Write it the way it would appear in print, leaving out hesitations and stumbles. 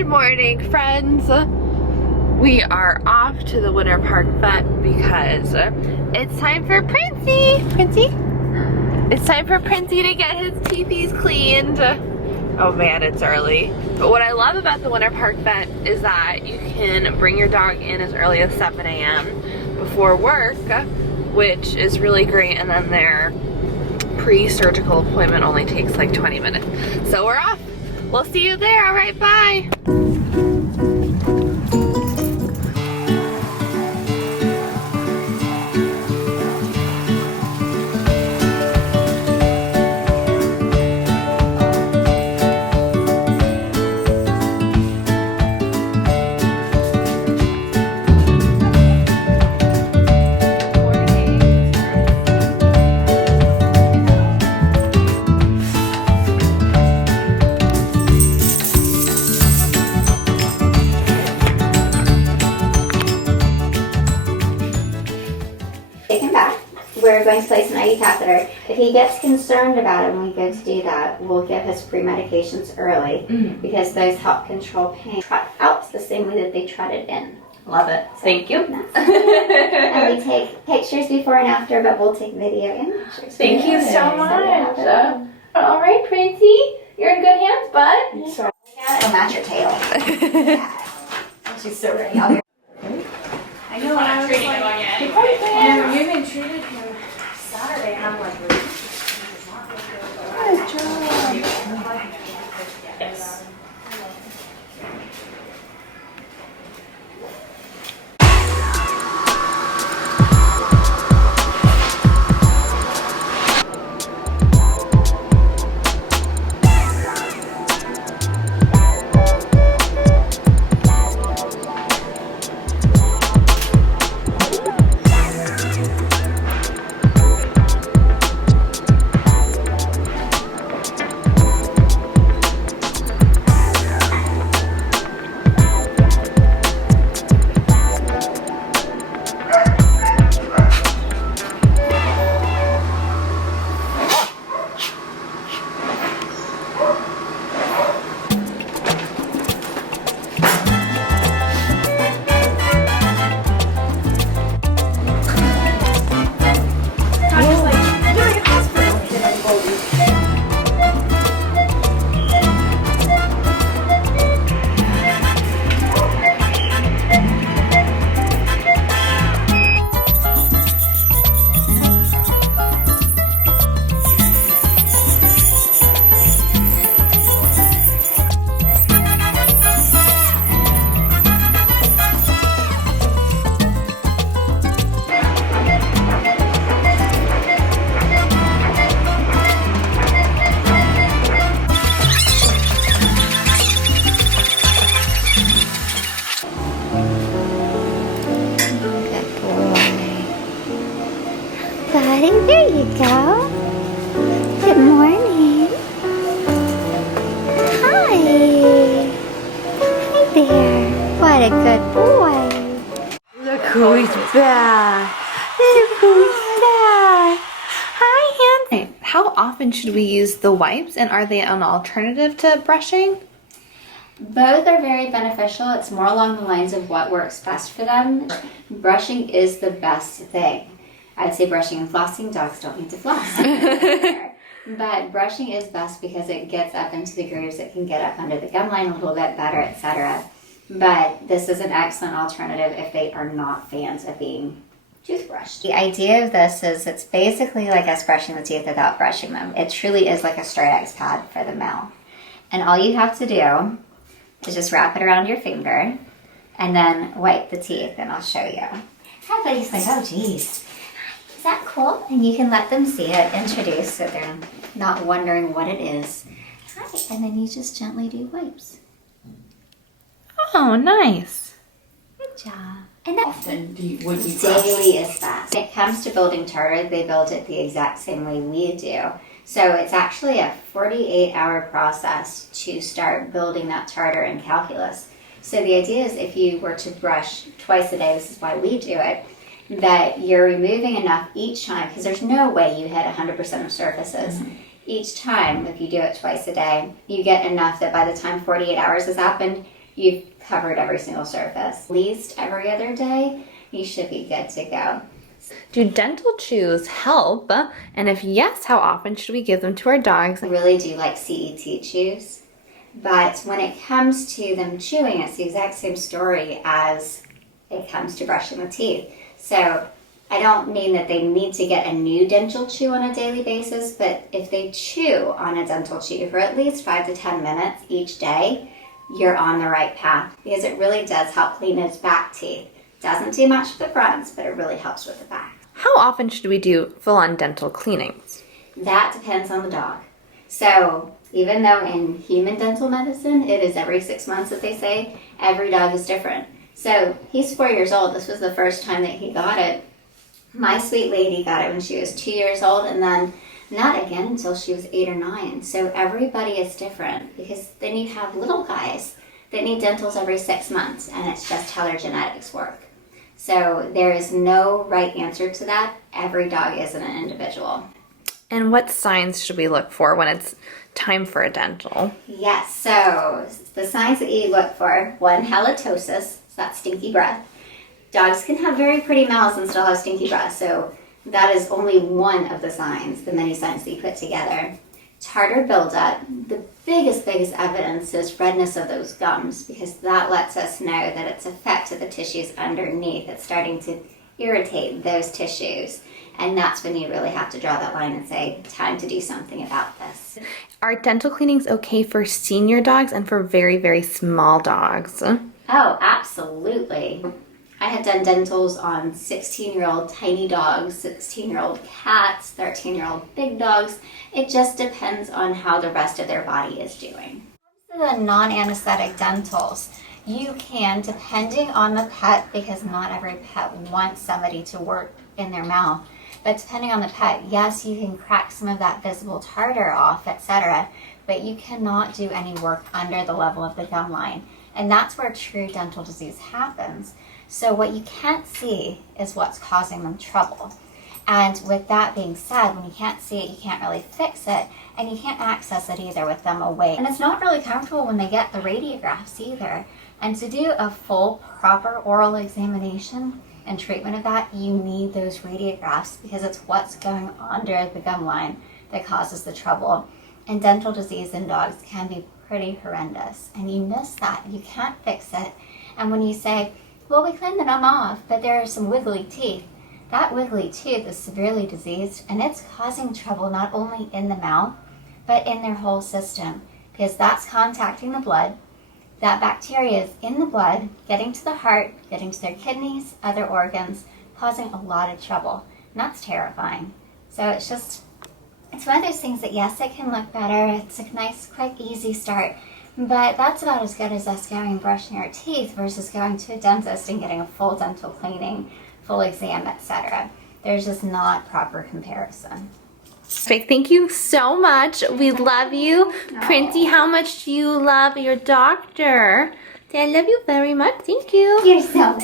Good morning, friends. We are off to the Winter Park Vet because it's time for Princey. It's time for Princey to get his teethies cleaned. Oh man, it's early. But what I love about the Winter Park Vet is that you can bring your dog in as early as 7 a.m. before work, which is really great, and then their pre-surgical appointment only takes like 20 minutes. So we're off. We'll see you there. All right, bye. We're going to place an IV catheter. If he gets concerned about it when we go to do that, we'll give his pre-medications early because those help control pain. Trot out the same way that they trotted in. Love it. So, thank you. And we take pictures before and after, but we'll take video and pictures. Thank you so much. All right, Princey. You're in good hands, bud. Sure. It'll match your tail. Yeah. She's so ready. I know when I was like, you've been treated here Saturday, and I'm like, Good job. yes. Buddy, there you go. Good morning. Hi. Hi there. What a good boy. Look who's back. Look who's back. Hi, hands. How often should we use the wipes, and are they an alternative to brushing? Both are very beneficial. It's more along the lines of what works best for them. Brushing is the best thing. I'd say brushing and flossing. Dogs don't need to floss. But brushing is best because it gets up into the grooves. It can get up under the gum line a little bit better, etc. But this is an excellent alternative if they are not fans of being toothbrushed. The idea of this is it's basically like us brushing the teeth without brushing them. It truly is like a Stridex pad for the mouth. And all you have to do is just wrap it around your finger and then wipe the teeth, and I'll show you. Everybody's like, oh geez. Is that cool? And you can let them see it, introduce, so they're not wondering what it is. Hi, and then you just gently do wipes. Oh, nice. Good job. And then Often would you brush? daily is best. When it comes to building tartar, they build it the exact same way we do. So it's actually a 48-hour process to start building that tartar and calculus. So the idea is if you were to brush twice a day, this is why we do it, that you're removing enough each time, because there's no way you hit 100% of surfaces. Mm-hmm. Each time, if you do it twice a day, you get enough that by the time 48 hours has happened, you've covered every single surface. At least every other day, you should be good to go. Do dental chews help? And if yes, how often should we give them to our dogs? I really do like CET chews, but when it comes to them chewing, it's the exact same story as it comes to brushing the teeth. So I don't mean that they need to get a new dental chew on a daily basis, but if they chew on a dental chew for at least 5 to 10 minutes each day, you're on the right path, because it really does help clean those back teeth. Doesn't do much for the fronts, but it really helps with the back. How often should we do full-on dental cleanings? That depends on the dog. So even though in human dental medicine, it is every 6 months that they say, every dog is different. So he's 4 years old. This was the first time that he got it. My sweet lady got it when she was 2 years old, and then not again until she was 8 or 9. So everybody is different, because then you have little guys that need dentals every 6 months, and it's just how their genetics work. So there is no right answer to that. Every dog is an individual. And what signs should we look for when it's time for a dental? Yes, so the signs that you look for, one, halitosis, so that's stinky breath. Dogs can have very pretty mouths and still have stinky breath, so that is only one of the signs, the many signs that you put together. Tartar buildup, the biggest evidence is redness of those gums, because that lets us know that it's affected the tissues underneath. It's starting to irritate those tissues, and that's when you really have to draw that line and say, time to do something about this. Are dental cleanings okay for senior dogs and for very, very small dogs? Oh, absolutely. I have done dentals on 16-year-old tiny dogs, 16-year-old cats, 13-year-old big dogs. It just depends on how the rest of their body is doing. For the non-anesthetic dentals, you can, depending on the pet, because not every pet wants somebody to work in their mouth, but depending on the pet, yes, you can crack some of that visible tartar off, etc., but you cannot do any work under the level of the gum line. And that's where true dental disease happens. So what you can't see is what's causing them trouble. And with that being said, when you can't see it, you can't really fix it, and you can't access it either with them awake. And it's not really comfortable when they get the radiographs either. And to do a full, proper oral examination and treatment of that, you need those radiographs, because it's what's going under the gum line that causes the trouble. And dental disease in dogs can be pretty horrendous, and you miss that. You can't fix it. And when you say, well, we cleaned the gum off, but there are some wiggly teeth, that wiggly tooth is severely diseased, and it's causing trouble not only in the mouth, but in their whole system, because that's contacting the blood. That bacteria is in the blood, getting to the heart, getting to their kidneys, other organs, causing a lot of trouble. And that's terrifying. So it's one of those things that, yes, it can look better. It's a nice, quick, easy start. But that's about as good as us going and brushing our teeth versus going to a dentist and getting a full dental cleaning, full exam, etc. There's just not proper comparison. Thank you so much. We love you. No. Princey, how much do you love your doctor? I love you very much. Thank you. You're so